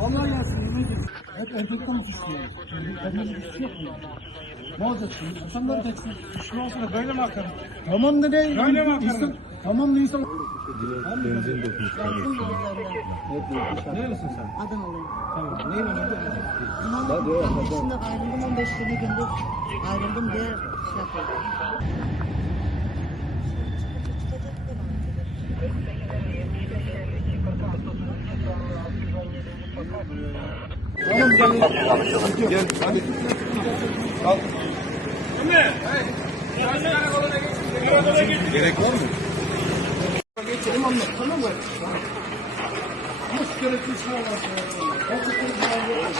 Vallahi gelsin yemeyeceğiz. Hep enfektan suçluyoruz. Kendimiz bir suç yok mu? Ne olacak şimdi? İnsanlar teksin. Suçlu olsa da böyle mi akarım? Tamam da değil. Böyle mi akarım? Tamam da insan... Benzin dökmüş. Neresin sen? Adanalıyım. Tamam. Neyin önünde? Hadi yaşında ayrıldım 15 20 gündür ayrıldım diye şey yapıyorum. Tamam gel. Gel. Hadi. Al. Gerek var mı? Geçelim anlat. Tamam mı? Nasıl gerekli sınav var? Nasıl sınav var?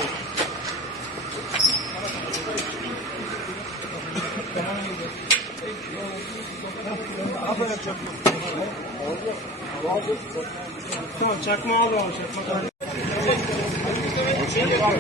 Tamam çakma alalım çakma. Yok.